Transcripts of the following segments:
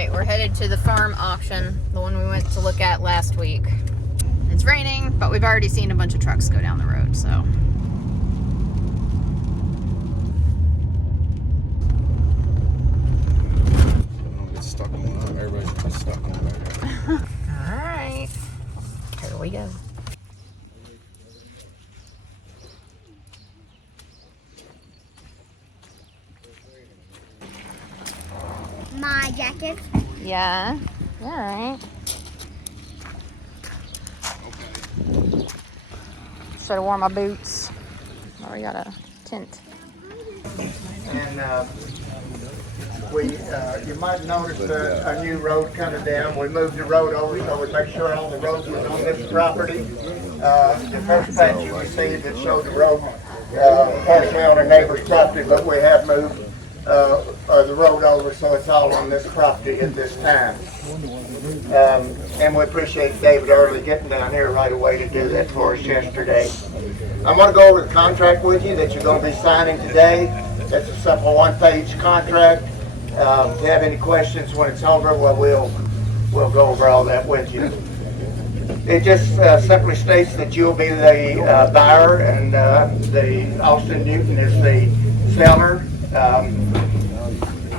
Alright, we're headed to the farm auction, the one we went to look at last week. It's raining, but we've already seen a bunch of trucks go down the road, so. Don't get stuck on one. Everybody gets stuck on that. Alright, here we go. My jacket. Yeah, alright. Try to warm my boots. Oh, we got a tent. And you might notice a new road coming down. We moved the road over so we make sure all the roads were on this property. The first patch you received that showed the road partially on a neighbor's property, but we have moved the road over so it's all on this property at this time. And we appreciate David Early getting down here right away to do that for us yesterday. I'm going to go over the contract with you that you're going to be signing today. It's a simple one-page contract. If you have any questions when it's over, well, we'll go over all that with you. It just simply states that you'll be the buyer and the Austin Newton is the seller.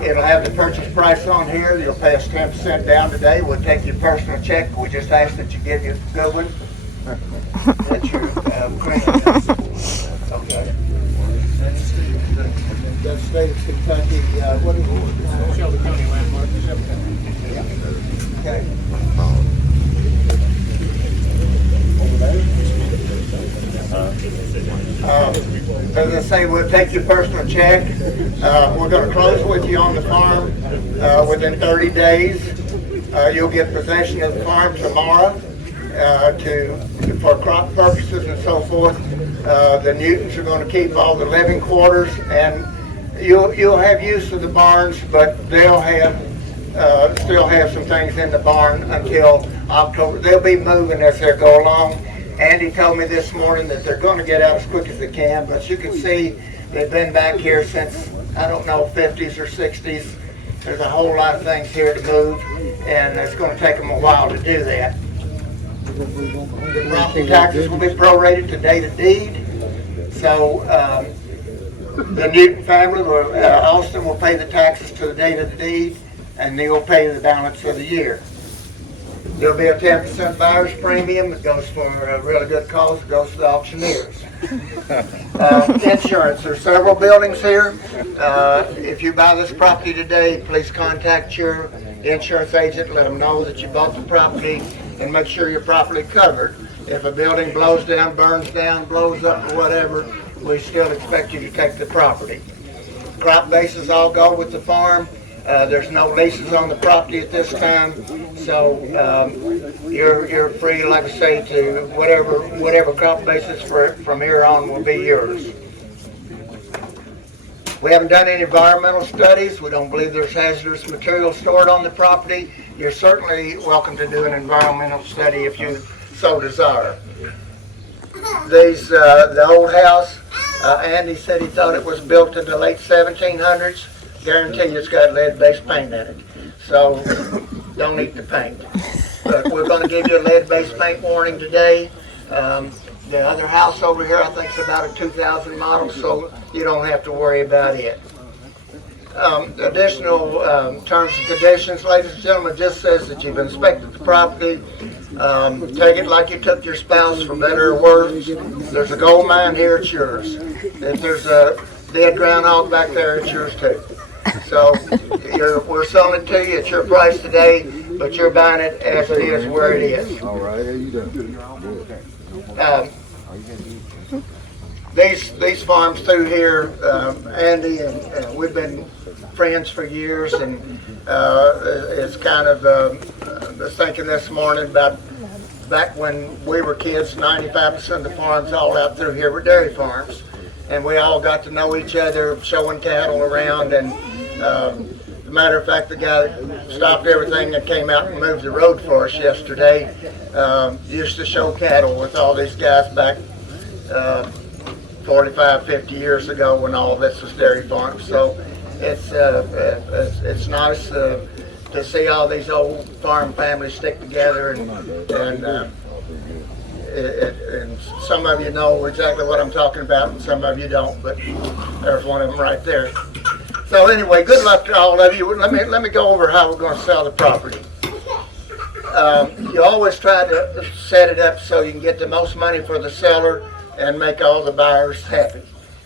It'll have the purchase price on here. You'll pay us 10% down today. We'll take your personal check. We just ask that you give you a good one. That's your okay. The state of Kentucky, what is it? Shelby County landmark. Yeah. Okay. As I say, we'll take your personal check. We're going to close with you on the farm within 30 days. You'll get possession of the farm tomorrow for crop purposes and so forth. The Newtons are going to keep all the living quarters, and you'll have use of the barns, but they'll have still have some things in the barn until October. They'll be moving as they go along. Andy told me this morning that they're going to get out as quick as they can, but you can see they've been back here since, I don't know, 50s or 60s. There's a whole lot of things here to move, and it's going to take them a while to do that. The property taxes will be prorated to date of deed, so the Newton family, Austin will pay the taxes to the date of the deed, and they'll pay the balance of the year. There'll be a 10% buyer's premium that goes for a really good cause. It goes to the auctioneers. Insurance. There's several buildings here. If you buy this property today, please contact your insurance agent. Let them know that you bought the property and make sure you're properly covered. If a building blows down, burns down, blows up, or whatever, we still expect you to take the property. Crop bases all go with the farm. There's no leases on the property at this time, so you're free, like I say, to whatever crop basis from here on will be yours. We haven't done any environmental studies. We don't believe there's hazardous material stored on the property. You're certainly welcome to do an environmental study if you so desire. The old house, Andy said he thought it was built in the late 1700s. Guarantee you it's got lead-based paint in it, so don't eat the paint. But we're going to give you a lead-based paint warning today. The other house over here, I think, is about a 2000 model, so you don't have to worry about it. Additional terms and conditions, ladies and gentlemen, just says that you've inspected the property. Take it like you took your spouse, for better or worse. There's a gold mine here, it's yours. If there's a dead groundhog back there, it's yours too. So we're selling it to you at your price today, but you're buying it as it is where it is. All right, how you doing? These farms through here, Andy and we've been friends for years, and it's kind of was thinking this morning about back when we were kids. 95% of the farms all out through here were dairy farms, and we all got to know each other, showing cattle around. And as a matter of fact, the guy that stopped everything and came out and moved the road for us yesterday used to show cattle with all these guys back 45, 50 years ago when all of this was dairy farms. So it's nice. to see all these old farm families stick together, and some of you know exactly what I'm talking about, and some of you don't. But there's one of them right there. So anyway, good luck to all of you. Let me go over how we're going to sell the property. You always try to set it up so you can get the most money for the seller and make all the buyers happy.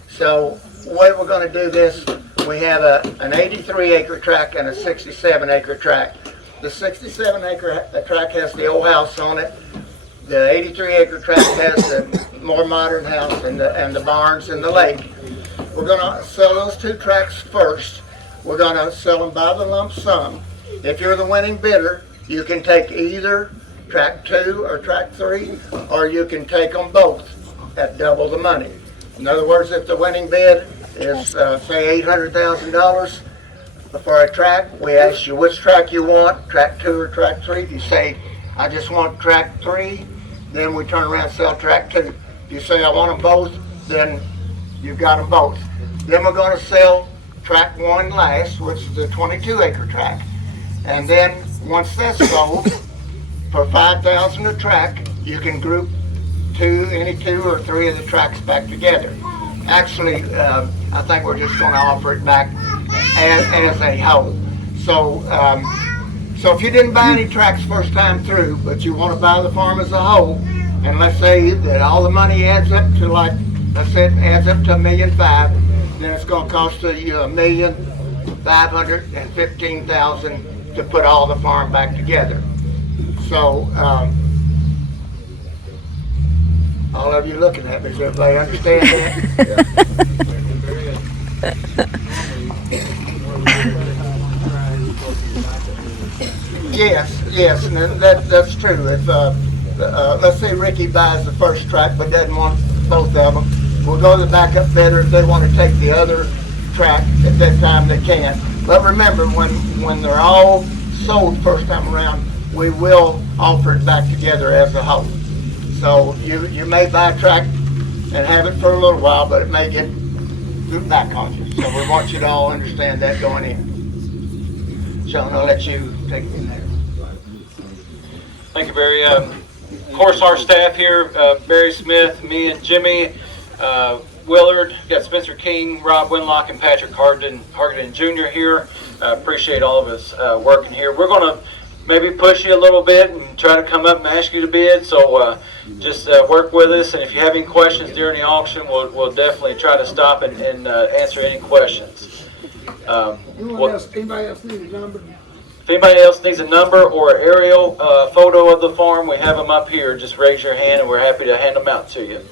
So the way we're going to do this, we have an 83-acre tract and a 67-acre tract. The 67-acre tract has the old house on it. The 83-acre tract has the more modern house and the barns and the lake. We're going to sell those two tracts first. We're going to sell them by the lump sum. If you're the winning bidder, you can take either tract 2 or tract 3, or you can take them both at double the money. In other words, if the winning bid is, say, $800,000 for a tract, we ask you which tract you want, tract 2 or tract 3. If you say, I just want tract 3, then we turn around and sell tract 2. If you say, I want them both, then you've got them both. Then we're going to sell tract 1 last, which is the 22-acre tract. And then once that's sold, for $5,000 a tract, you can group any 2 or 3 of the tracts back together. Actually, I think we're just going to offer it back as a whole. So, so if you didn't buy any tracts first time through, but you want to buy the farm as a whole, and let's say that all the money adds up to, like, let's say it adds up to $1.5 million, then it's going to cost you $1,515,000 to put all the farm back together. So, all of you looking at me, does everybody understand that? Yes, and that's true. If let's say Ricky buys the first tract but doesn't want both of them, we'll go to the backup bidder. If they want to take the other tract at that time, they can. But remember, when they're all sold first time around, we will offer it back together as a whole. So you may buy a tract and have it for a little while, but it may get back on you. So we want you to all understand that going in. Sean, I'll let you take it in there. Thank you, Barry. Of course, our staff here, Barry Smith, me and Jimmy, Willard, got Spencer King, Rob Winlock, and Patrick Harden Jr. here. Appreciate all of us working here. We're going to maybe push you a little bit and try to come up and ask you to bid. So just work with us. And if you have any questions during the auction, we'll definitely try to stop and answer any questions. Anybody else need a number? If anybody else needs a number or an aerial photo of the farm, we have them up here. Just raise your hand and we're happy to hand them out to you.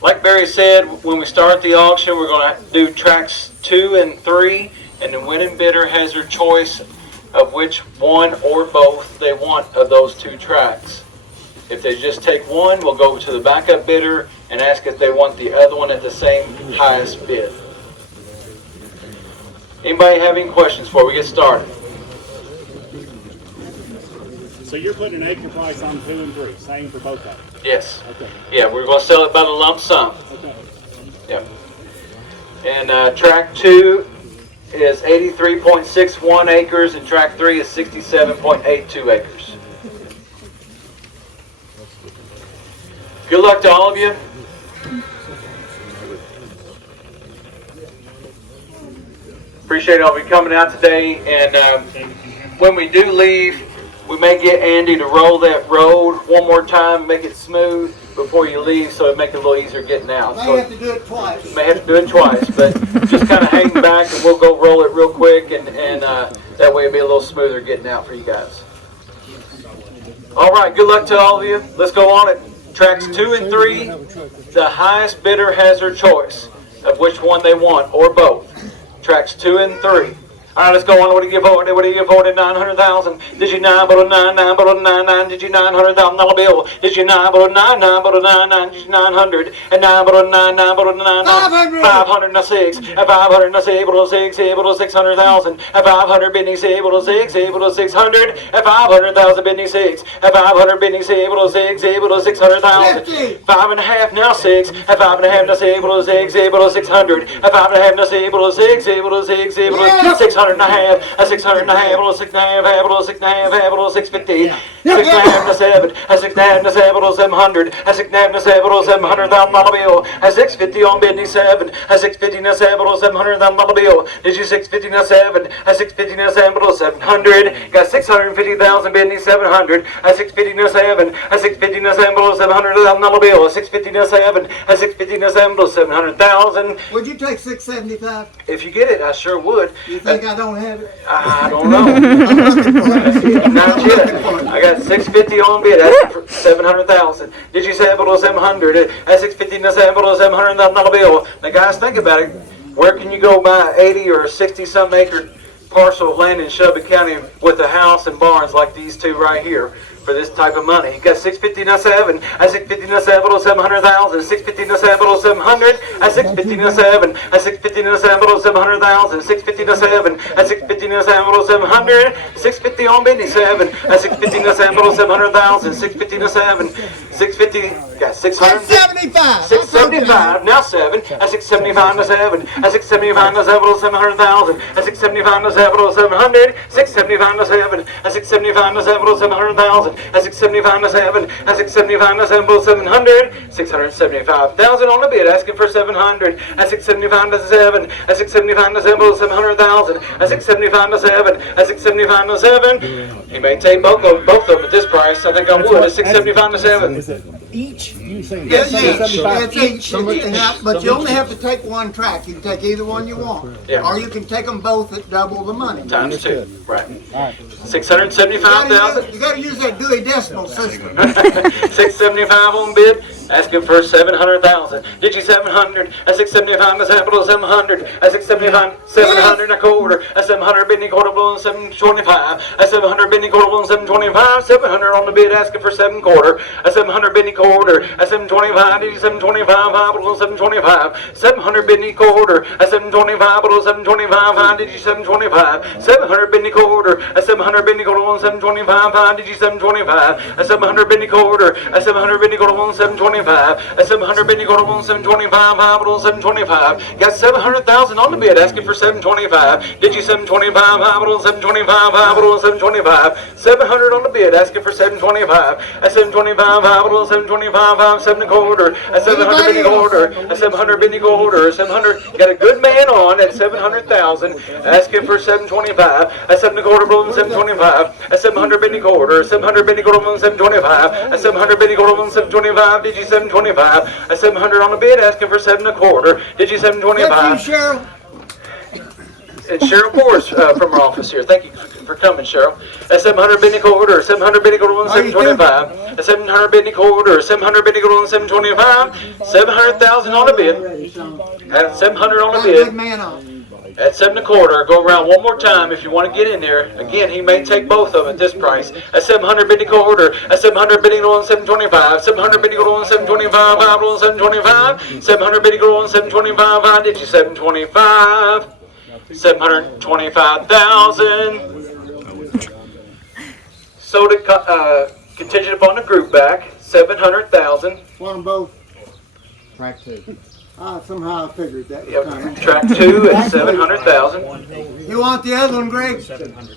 Like Barry said, when we start the auction, we're going to do tracts 2 and 3, and the winning bidder has their choice of which one or both they want of those 2 tracts. If they just take one, we'll go to the backup bidder and ask if they want the other one at the same highest bid. Anybody have any questions before we get started? So you're putting an acre price on 2 and 3, same for both of them? Yes. Okay. Yeah, we're going to sell it by the lump sum. Okay. Yep. And tract 2 is 83.61 acres and tract 3 is 67.82 acres. Good luck to all of you. Appreciate all of you coming out today. And when we do leave, we may get Andy to roll that road one more time, make it smooth before you leave, so it make it a little easier getting out. May have to do it twice. May have to do it twice, but just kind of hang back and we'll go roll it real quick, and that way it'll be a little smoother getting out for you guys. All right, good luck to all of you. Let's go on it. Tracks 2 and 3, the highest bidder has their choice of which one they want, or both. Tracks 2 and 3. All right, let's go on. What do you vote? What do you vote at 900,000? Did you 9 but a 9 but a 9? Did you $900,000 bill? Did you 9 but a 9 but a 9? Did you 900 and 9 but a 9 but a 9? 500 and a 6 and 500 and a 6 able to 6 able to 600,000 and 500 bidding 6 able to 6 able to 600 and 500,000 bidding 6 and 500 bidding 6 able to 6 able to 600,000. 5.5 now 6 and 5.5 now 6 able to 6 able to 600 and 5.5 now 6 able to 6 able to 6 able to 600. 600 and a half, a 600 and a half, a little 6 and a half, a little 6 and a half, a little 650, 6 and a half and a 7, a 6 and a half and a 7, a little 700, a 6 and a half and a 7, a little $700,000 bill, a 650 on bid 7, a 650 and a 7, a little $700,000 bill. Did you 650 and a 7, a 650 and a 7, a little 700, got 650,000 bid 700, a 650 and a 7, a 650 and a 7, a little $700,000 bill, a 650 and a 7, a 650 and a 7, a little 700,000. Would you take 675? If you get it, I sure would. You think I don't have it? I don't know. I'm looking for it. Not yet. I got 650 on bid. That's for 700,000. Did you say a little 700? At 650 and a 7, a little $700,000 bill. Now, guys, think about it. Where can you go buy 80 or 60-something acre parcel of land in Shelby County with a house and barns like these two right here? For this type of money, you got 650 and a 7, a 650 and a 7, a little 700,000, 650 and a 7, a little 700, a 650 and a 7, a 650 and a 7, a little 700,000, 650 and a 7, a 650 and a 7, a little 700, 650 on Benny 7, a 650 and a 7, a little 700,000, 650 and a 7, 650, got 600, 675. 675, now 7, a 675 and a 7, a 675 and a 7, a little 700,000, a 675 and a 7, a little 700, 675 and a 7, a 675 and a 7, a little 700,000, a 675 and a 7, a 675 and a 7, a little 700, 675,000 on the bid, asking for 700, a 675 and a 7, a 675 and a 7, a little 700,000, a 675 and a 7, a 675 and a 7. You may take both of them at this price. I think I would. A 675 and a 7. Each? You saying It's each. 775? It's each. But you only have to take one track. You can take either one you want. Yeah. Or you can take them both at double the money. Times 2. Right. Alright. 675,000. You gotta use that Dewey Decimal System. 675 on bid, asking for 700,000. Did you 700? A 675 and a 7, a little 700. A 675, 700 and a quarter. A 700 bid and a quarter, below 725. A 700 bid and a quarter, below 725. 700 on the bid, asking for 7 quarter. A 700 bid and a quarter. A 725. Did you 725? Below 725. 700 bid and a quarter. A 725. Below 725. Did you 725? 700 bid and a quarter. A 700 bid and a quarter, below 725. Did you 725? A 700 bid and a quarter. A 700 bid and a quarter, below 725. A 700 bid and a quarter, below 725. Below 725. Got 700,000 on the bid, asking for 725. Did you 725? Below 725. Below 725. 700 on the bid, asking for 725. A 725. Below 725. 7 and a quarter. A 700 bid and a quarter. A 700 bid and a quarter. 700. Got a good man on at 700,000, asking for 725. A 7 and a quarter, below 725. A 700 bid and a quarter. 700 bid and a quarter, below 725. A 700 bid and a quarter, below 725. Did you 725? A 700 on the bid, asking for 7 and a quarter. Did you 725? That's you, Cheryl. And Cheryl Boers from our office here. Thank you for coming, Cheryl. A 700 bid and a quarter. 700 bid and a quarter, 725. A 700 bid and a quarter. 700 bid and a quarter, 725. 700,000 on the bid. At 700 on the Got a good bid. man on. At 7 and a quarter, go around one more time if you want to get in there. Again, he may take both of them at this price. A 700 bid and a quarter, a 700 bid and a quarter, 725, 700 bid and a quarter, 725, 725, 700 bid and a quarter, 725, did you 725? 725,000. So the contingent upon the group back, 700,000. Want them both? Track 2. Somehow I figured that was Yep. coming. Track 2 at 700,000. You want the other one, Greg?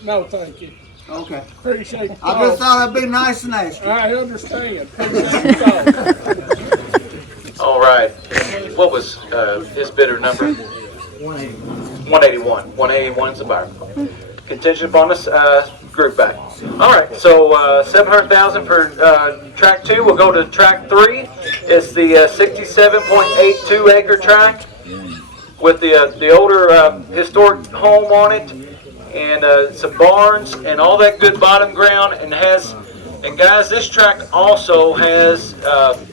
No, thank you. Okay. Appreciate the I just thought I'd be nice and ask you. I understand. Appreciate the call. All right. What was his bidder number? 181. 181 is the buyer. Contingent upon this group back. All right. So 700,000 for track 2. We'll go to track 3. It's the 67.82 acre tract with the older historic home on it, and some barns and all that good bottom ground, and has. And guys, this tract also has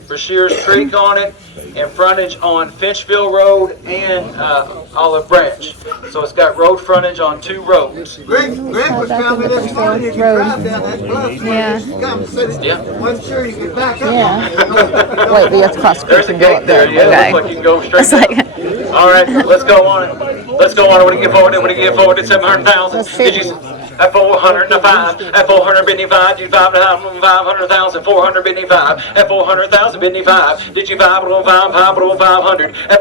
Brashears Creek on it, and frontage on Finchville Road and Olive Branch. So it's got road frontage on 2 roads. Greg was telling me this morning, you could drive down that bluff. Yeah. You come and sit it. Yeah. Wasn't sure you could back up. Yeah. Wait, we have to cross the There's creek a and go gate up there. there. Yeah, Okay. looks like you can go straight It's down. like, All right, let's go on it. Let's go on it. What do you get forward? What do you get forward at 700,000? Did you? at 405, at 455, did you 500,000, 455, at 400,000, 55, did you 500, at 455,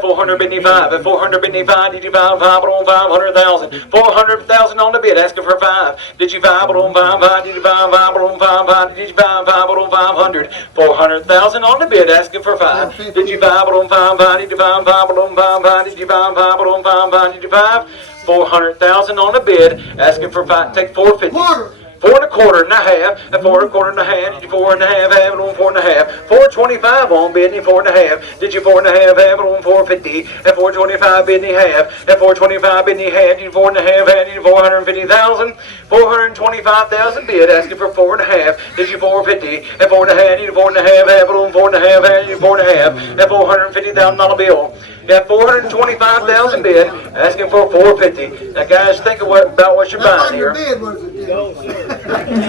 at 455, did you 500,000, 400,000 on the bid, asking for 5, did you 500, did you 500, did you 500, 400,000 on the bid, asking for 5, did you 500, did you 500, did you 500, did you 5, 400,000 on the bid, asking for 5, take 450. 4 1/4 and a half, at 4 1/4 and a half, did you 4 1/2 have it on 4 1/2, 425 on bidding 4 1/2, did you 4 1/2 have it on 450, at 425 bidding half, at 425 bidding half, did you 4 1/2 have it, 450,000, 425,000 bid, asking for 4 1/2, did you 450, at 4 1/2, did you 4 1/2 have it on 4 1/2, did you 4 1/2, at $450,000 bill. Got 425,000 bid, asking for 450. Now, guys, think of about what you're buying here. You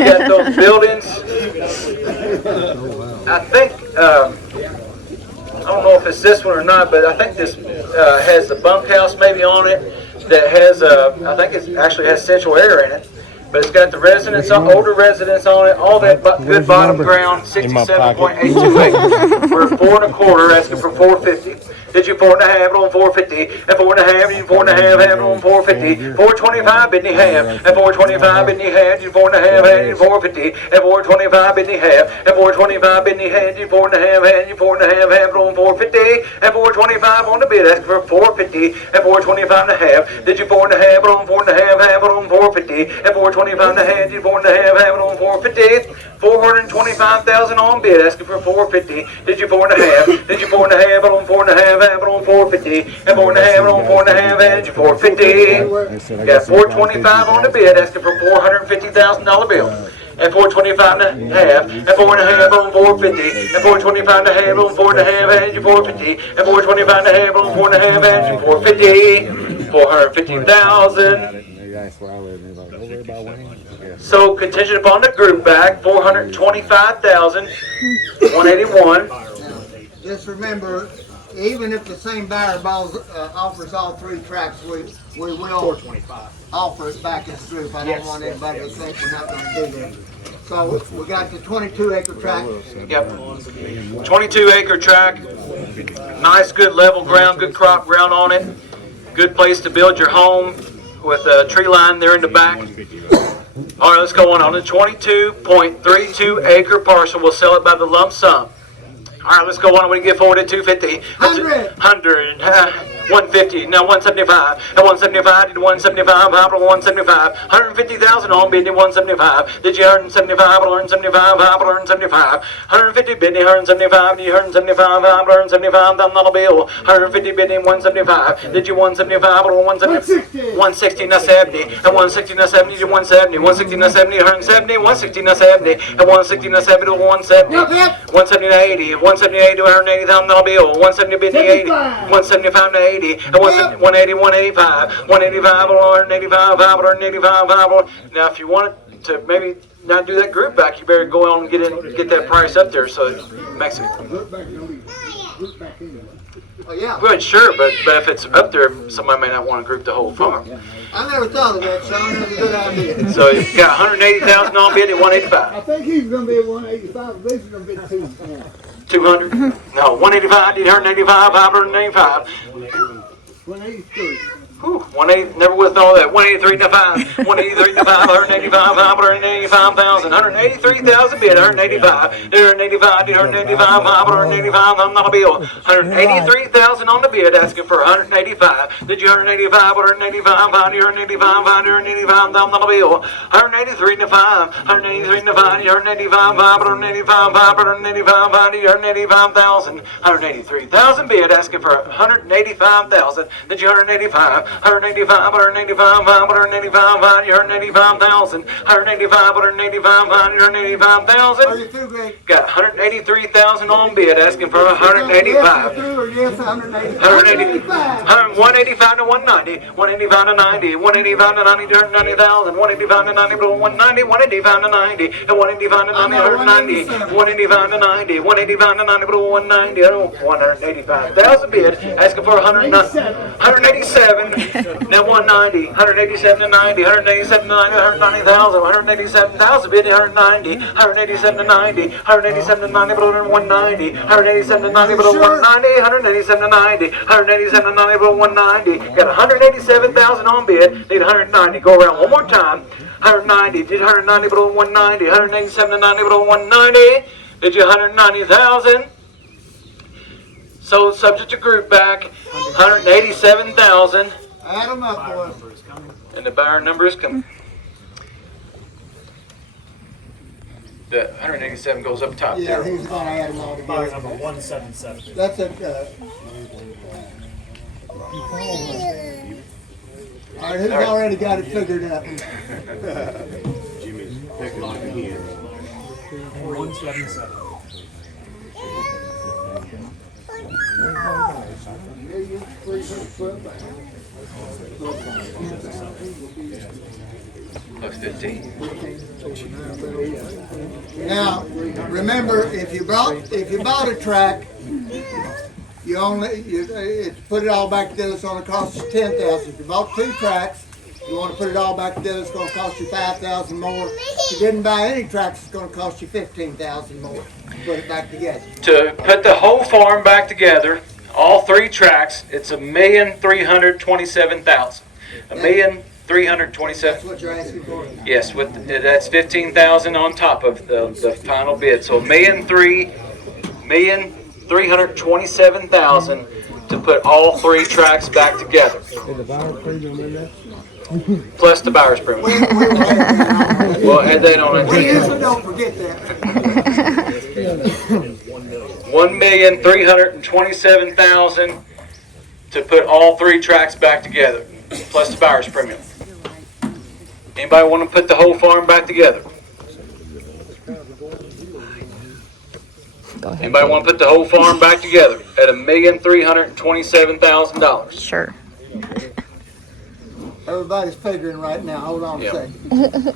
got those buildings. I think I don't know if it's this one or not, but I think this has the bunkhouse maybe on it. That has I think it actually has central air in it. But it's got the residents, older residents on it, all that good bottom ground, 67.82 acres. We're 4 1/4, asking for 450. Did you 4 1/2 it on 450? At 4 1/2, did you 4 1/2 have it on 450? 425 bidn't he have? At 425 bidn't he have? Did you 4 1/2 had you 450? At 425 bidn't he have? At 425 bidn't he have? Did you 4 1/2 had you 4 1/2 have it on 450? At 425 on the bid, asking for 450. At 425 1/2, did you 4 1/2 it on 4 1/2 have it on 450? At 425 1/2, did you 4 1/2 have it on 450? 425,000 on bid, asking for 450. Did you 4 1/2? Did you 4 1/2 have it on 4 1/2 have it on 450? And 4 1/2 it on 4 1/2 had you 450? Got 425 on the bid, asking for $450,000 bill. At 425 1/2, at 4 1/2 on 450, at 425 1/2 on 4 1/2 had you 450, at 425 1/2 on 4 1/2 had you 450, 450,000. So contingent upon the group back, 425,181. Just remember, even if the same buyer offers all 3 tracks, we will offer it back as a group. I don't want anybody to think we're not gonna do that. So we got the 22-acre tract. Yep. 22-acre tract. Nice, good level ground, good crop ground on it. Good place to build your home with a tree line there in the back. All right, let's go on the 22.32 acre parcel. We'll sell it by the lump sum. All right, let's go on. We get forward at 250. 100. 150. Now 175. At 175, did 175, 175. 150,000 on bid, 175. Did you 175, 175, 175. 150 bid, 175, did you 175, 175, $1 bill. 150 bid, 175. Did you 175 or 170? 160, not 70. At 160, not 70, did 170. 160, not 70, 170. 160, not 70. At 160, not 70 to 170. 170 to 80. 170 to 80 to $180,000 bill. 170 bid, 80. 175 to 80. 80, 180, 185, 185, 185, 585. Now, if you want to maybe not do that group back, you better go on and get that price up there so it makes it. Oh, yeah. Good, sure, but if it's up there, somebody may not want to group the whole farm. I never thought of that, Sean. That's a good idea. So you got 180,000 on bid at 185. I think he's going to be at 185. This is going to be 200. 200? No, 185, did 185, 585. 183. 180, never with all that. 183 to 5, 183 to 5, 185, 185,000, 183,000 bid, 185, 185, 185, 585, I'm not a bill. 183,000 on the bid, asking for 185. Did you 185, 185, 185, 185, I'm not a bill. 183 to 5, 183 to 5, 185, 185, 185, 185,000, 183,000 bid, asking for 185,000. Did you 185? 185, 185, 185, 185,000, 185, 185, 185,000. Are you through, Greg? Got 183,000 on bid, asking for 185. 185 to 190, 185 to 90, 185 to 90 to 190,000, 185 to 90 to 190, 185 to 90, and 185 to 90 to 190, 185 to 90, 185 to 90 to 190, 185,000 bid, asking for 187. Now 190, 187 to 90, 187 to 90, 190,000, 187,000 bid, 190, 187 to 90, 187 to 90, below 190, 187 to 90, below 190, 187 to 90, 187 to 90, below 190. Got 187,000 on bid, need 190. Go around one more time. 190, did 190 below 190, 187 to 90 below 190. Did you 190,000? So subject to group back, 187,000. Add them up, boys. And the buyer number is coming. The 187 goes up top Yeah, there. he's gonna add them all Buyer together. number 177. That's a, all right, who's already got it figured out? Jimmy's picking up again. 177. Plus 15. Now, remember, if you bought a track, put it all back together, it's gonna cost you 10,000. If you bought 2 tracks, you wanna put it all back together, it's gonna cost you 5,000 more. If you didn't buy any tracks, it's gonna cost you 15,000 more to put it back together. To put the whole farm back together, all 3 tracks, it's $1,327,000. $1,327,000. That's what you're asking for? Yes, that's 15,000 on top of the final bid. So $1,327,000 to put all 3 tracks back together. Plus the buyer's premium. We'll add that on it. We usually don't forget that. $1,327,000 to put all 3 tracks back together, plus the buyer's premium. Anybody want to put the whole farm back together? Go ahead. Anybody want to put the whole farm back together at $1,327,000? Sure. Everybody's figuring right now, hold on a Yep. second.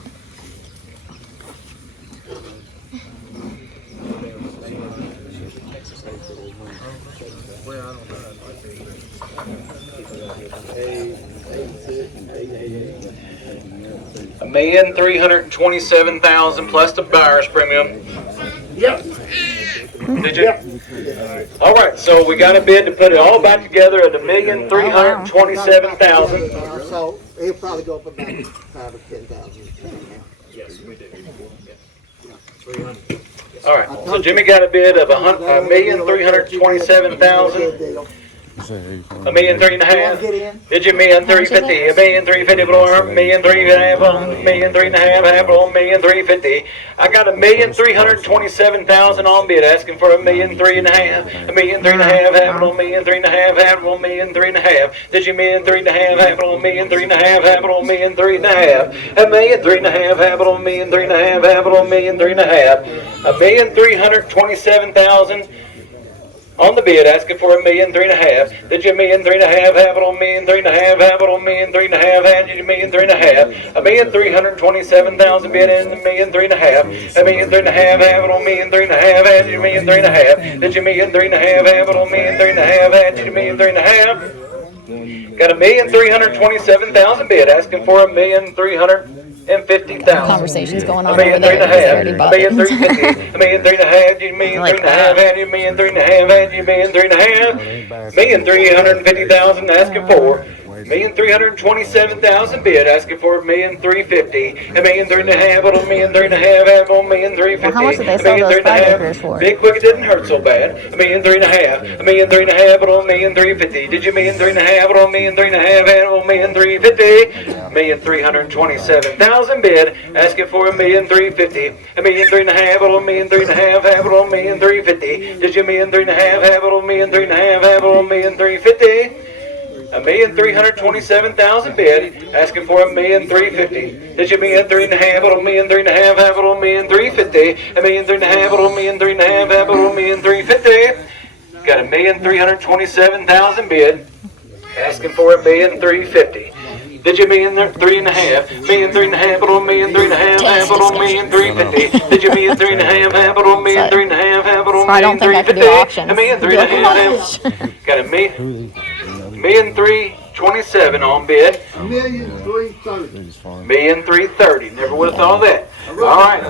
$1,327,000 plus the buyer's premium. Yep. Did you? All right, so we got a bid to put it all back together at $1,327,000. So he'll probably go up about 5,000 or 10,000. Yes, we do. 300. All right, so Jimmy got a bid of $1,327,000. $1,350,000. Did you $1,350,000? $1,350,000 below $1,350,000, $1,350,000 below $1,350,000. I got $1,327,000 on bid, asking for $1,350,000. $1,350,000 below $1,350,000 below $1,350,000. Did you $1,350,000 below $1,350,000 below $1,350,000? $1,350,000 below $1,350,000 below $1,350,000. $1,327,000. On the bid, asking for $1,350,000. Did you $1,350,000 on $1,350,000 on $1,350,000? Did you $1,350,000? $1,327,000 bid in $1,350,000. $1,350,000 on $1,350,000. Did you $1,350,000? Did you $1,350,000 on $1,350,000? Did you $1,350,000? Got $1,327,000 bid, asking for $1,350,000. Conversations going on over there. There's 30 buttons. $1,350,000 asking for. $1,327,000 bid, asking for $1,350,000. $1,350,000 on $1,350,000 on $1,350,000. Well, how much did they sell those 5 acres for? Big quick, it didn't hurt so bad. $1,350,000. $1,350,000 on $1,350,000. Did you $1,350,000 on $1,350,000 on $1,350,000? $1,327,000 bid, asking for $1,350,000. $1,350,000 on $1,350,000 on $1,350,000. Did you $1,350,000 on $1,350,000 on $1,350,000? $1,327,000 bid, asking for $1,350,000. Did you $1,350,000 on $1,350,000 on $1,350,000? $1,350,000 on $1,350,000 on $1,350,000. Got $1,327,000 bid, asking for $1,350,000. Did you $1,350,000? $1,350,000 on $1,350,000 on $1,350,000. Did you $1,350,000 on $1,350,000 on So I don't think I can do $1,350,000? auctions. $1,350,000. Got $1,327,000 327 on bid. $1,330,000. $1,330,000. Never would have thought of that. All right.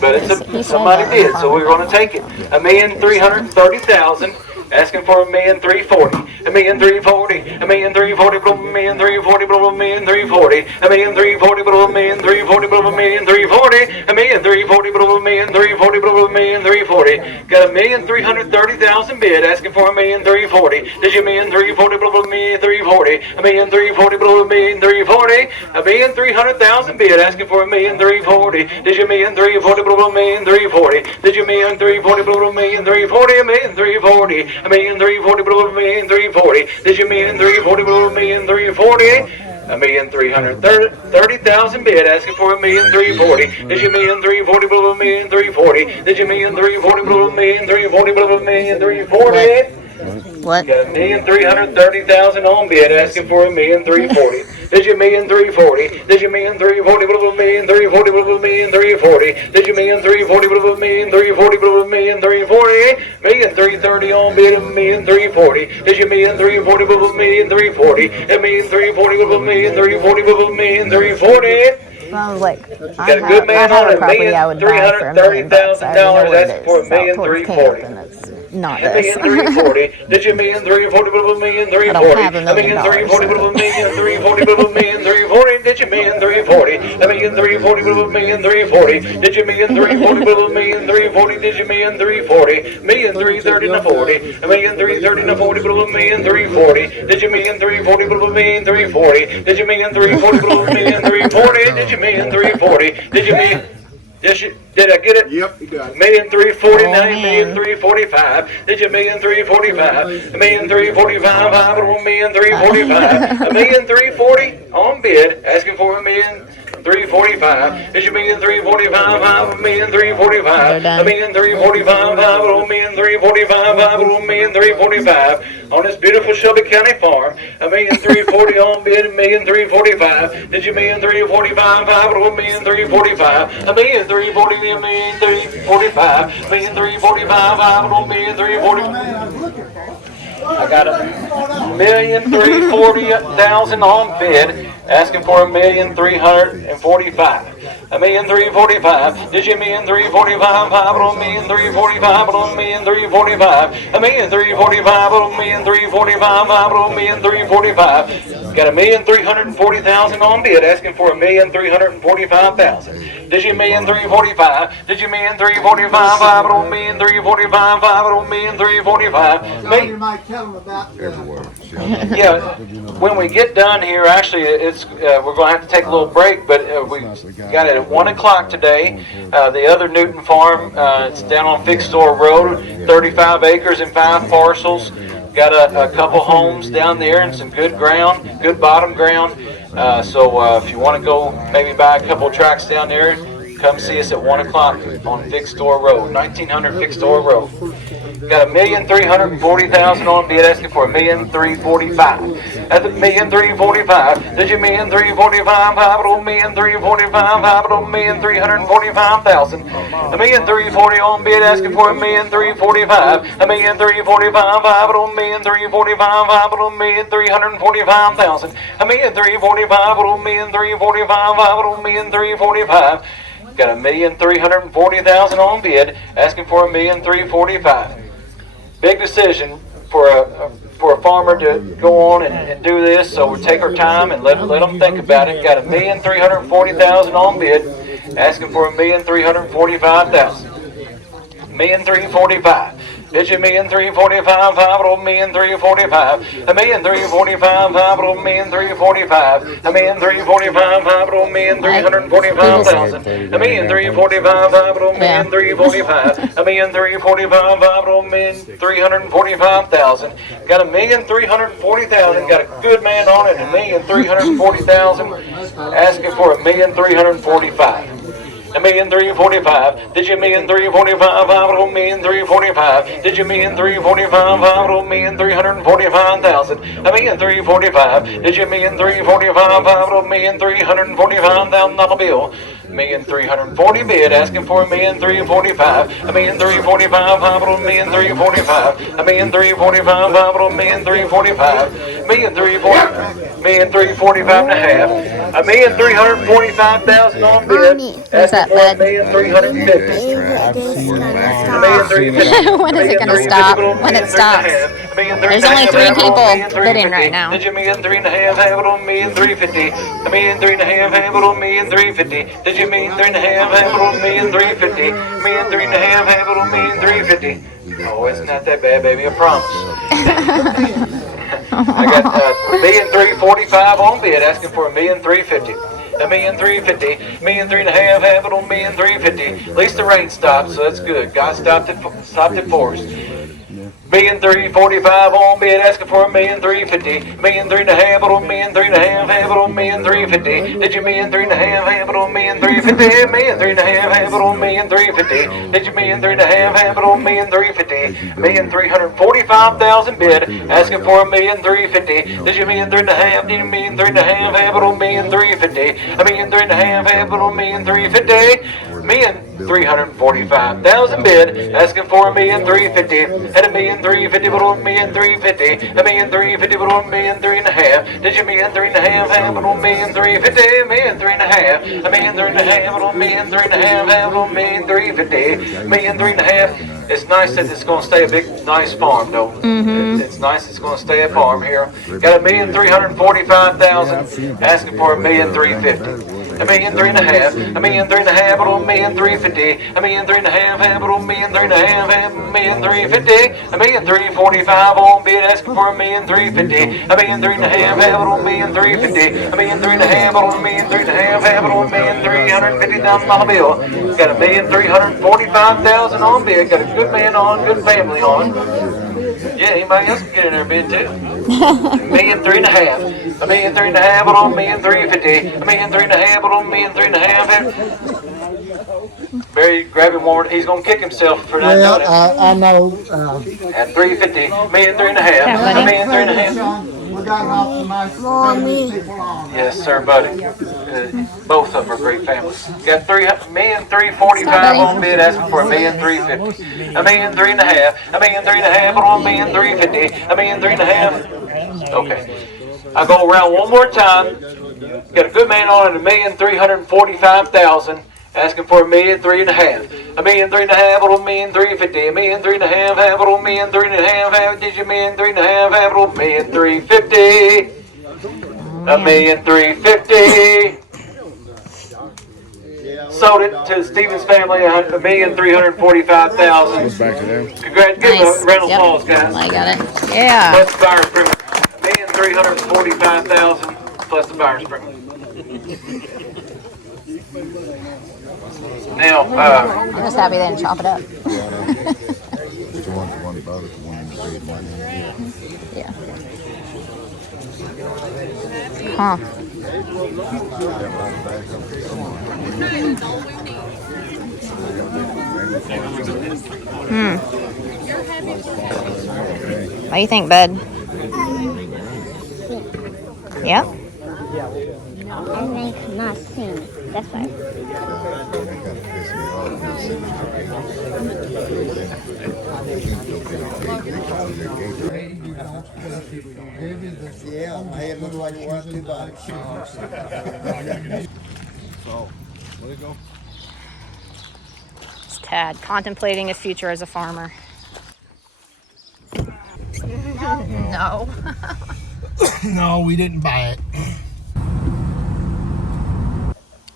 But it's somebody did, so we're going to take it. $1,330,000. Asking for $1,340,000. $1,340,000. $1,340,000. $1,340,000. $1,340,000. $1,340,000. $1,340,000. $1,340,000. Got $1,330,000 bid. Asking for $1,340,000. Did you $1,340,000? $1,340,000. $1,340,000. $1,300,000 bid. Asking for $1,340,000. Did you $1,340,000? $1,340,000. Did you $1,340,000? $1,340,000. $1,340,000. Did you $1,340,000? $1,340,000. $1,330,000 bid. Asking for $1,340,000. Did you $1,340,000? $1,340,000. Did you $1,340,000? $1,340,000. What? Got $1,330,000 on bid. Asking for $1,340,000. Did you $1,340,000? Did you $1,340,000? $1,340,000. Did you $1,340,000? $1,340,000? $1,330,000 on bid. $1,340,000. Did you $1,340,000? $1,340,000. $1,340,000? Sounds like I Got a good man on it. property I would buy for $1 million bucks. I already know $1,330,000 asking for where it is. It's out towards camp, $1,340,000. and it's not this. $1,340,000. Did you $1,340,000? I don't have $1 million. $1,340,000. Did you $1,340,000? $1,340,000. Did you $1,340,000? $1,340,000. Did you $1,340,000? $1,330,000. $1,330,000. Did you $1,340,000? $1,340,000. Did you $1,340,000? $1,340,000. Did you $1,340,000? Did you did I get it? Yep, you got it. $1,340,000, $1,345,000. Did you $1,345,000? $1,345,000, $1,345,000. $1,340,000 on bid. Asking for $1,345,000. Did you $1,345,000? $1,345,000. $1,345,000. $1,345,000. On this beautiful Shelby County farm. $1,340,000 on bid. $1,345,000. Did you $1,345,000? $1,345,000. $1,340,000. $1,345,000. $1,345,000. I got $1,340,000 on bid. Asking for $1,345,000. $1,345,000. Did you $1,345,000? $1,345,000. $1,345,000. $1,345,000. $1,345,000. Got $1,340,000 on bid. Asking for $1,345,000. Did you $1,345,000? Did you $1,345,000? $1,345,000. Now you might tell them about Yeah, when we get done here, actually, it's we're going to have to take a little break, but we got it at 1 o'clock today. The other Newton farm, it's down on Fixed Store Road, 35 acres and 5 parcels. Got a couple homes down there and some good ground, good bottom ground. So if you want to go maybe buy a couple tracks down there, come see us at 1 o'clock on Fixed Store Road, 1900 Fixed Store Road. Got $1,340,000 on bid. Asking for $1,345,000. At the $1,345,000. Did you $1,345,000? $1,345,000. $1,345,000. $1,340,000 on bid. Asking for $1,345,000. $1,345,000. $1,345,000. $1,345,000. $1,345,000. $1,345,000. Got $1,340,000 on bid. Asking for $1,345,000. Big decision for a farmer to go on and do this, so we'll take our time and let them think about it. Got $1,340,000 on bid. Asking for $1,345,000. $1,345,000. Did you $1,345,000? $1,345,000. $1,345,000. $1,345,000. $1,345,000. $1,345,000. $1,345,000. $1,345,000. Got $1,340,000. Got a good man on it. $1,340,000. Asking for $1,345,000. $1,345,000. Did you $1,345,000? $1,345,000. Did you $1,345,000? $1,345,000. $1,345,000. Did you $1,345,000? $1,345,000 bill. $1,340,000 bid, asking for $1,345,000. $1,345,000, hospital, $1,345,000. $1,345,000, hospital, $1,345,000. $1,345,500. $1,345,000 on bid, Where's that, asking for bud? $1,350,000. When is it gonna stop? When it stops. There's only 3 people bidding right now. Did you mean 3.5? Have it on $1,350,000. $1,350,000. Have it on $1,350,000. Did you mean 3.5? Have it on $1,350,000. $1,350,000. Have it on $1,350,000. Oh, it's not that bad, baby. I promise. I got $1,345,000 on bid, asking for $1,350,000. $1,350,000, $1,350,000, have it on $1,350,000. At least the rain stopped, so that's good. God stopped it for us. $1,345,000 on bid, asking for $1,350,000. $1,350,000, have it on $1,350,000, have it on $1,350,000. Did you $1,350,000, have it on $1,350,000. $1,350,000, have it on $1,350,000. Did you $1,350,000, have it on $1,350,000. $1,345,000 bid, asking for $1,350,000. Did you $1,350,000, did you $1,350,000, have it on $1,350,000. $1,350,000, have it on $1,350,000. $1,345,000 bid, asking for $1,350,000. At $1,350,000, but on $1,350,000. $1,350,000, but on $1,350,000. Did you $1,350,000, have it on $1,350,000. $1,350,000. $1,350,000, but on $1,350,000, have it on $1,350,000. $1,350,000. It's nice that it's going to stay a big, nice farm, though. It's nice it's going to stay a farm here. Got $1,345,000, asking for $1,350,000. $1,350,000. $1,350,000, but on $1,350,000. $1,350,000, have it on $1,350,000. $1,350,000. $1,345,000 on bid, asking for $1,350,000. $1,350,000, have it on $1,350,000. $1,350,000, but on $1,350,000, have it on $1,350,000 bill. Got $1,345,000 on bid. Got a good man on, good family on. Yeah, anybody else can get in there and bid too. $1,350,000. $1,350,000, but on $1,350,000. $1,350,000, but on $1,350,000. Barry, grab him one. He's gonna kick himself for not doing it. I know. At $350,000. $1,350,000. $1,350,000. We got an awful nice family people on. Yes, sir, buddy. Both of them are great families. Got $1,345,000 on bid, asking for $1,350,000. $1,350,000. $1,350,000, but on $1,350,000. $1,350,000. Okay. I'll go around one more time. Got a good man on at $1,345,000. Asking for $1,350,000. $1,350,000, but on $1,350,000. $1,350,000, have it on $1,350,000. Did you $1,350,000, have it on $1,350,000. $1,350,000. Sold it to Stevens family at $1,345,000. Back to them. Congrats, give a round of applause, guys. I got it. Yeah. Plus the buyer sprinkler. $1,345,000 plus the buyer sprinkler. Now, I'm just happy they didn't chop it up. Yeah. Huh. What do you think, bud? Yeah? I make nothing. That's why. Yeah, my head looked like it was too bad. So, where'd it go? It's Tad contemplating his future as a farmer. No. No, we didn't buy it.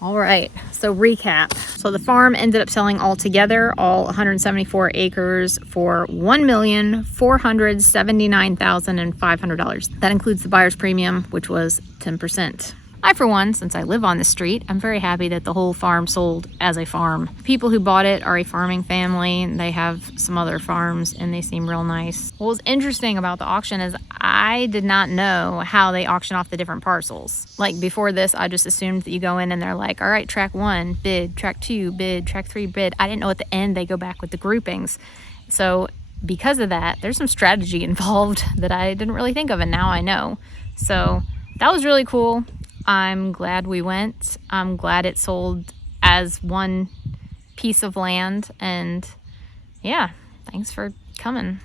All right, so recap. So the farm ended up selling altogether, all 174 acres for $1,479,500. That includes the buyer's premium, which was 10%. I, for one, since I live on the street, I'm very happy that the whole farm sold as a farm. People who bought it are a farming family. They have some other farms and they seem real nice. What was interesting about the auction is I did not know how they auction off the different parcels. Like before this, I just assumed that you go in and they're like, all right, track 1, bid, track 2, bid, track 3, bid. I didn't know at the end they go back with the groupings. So because of that, there's some strategy involved that I didn't really think of, and now I know. So that was really cool. I'm glad we went. I'm glad it sold as one piece of land. And yeah, thanks for coming.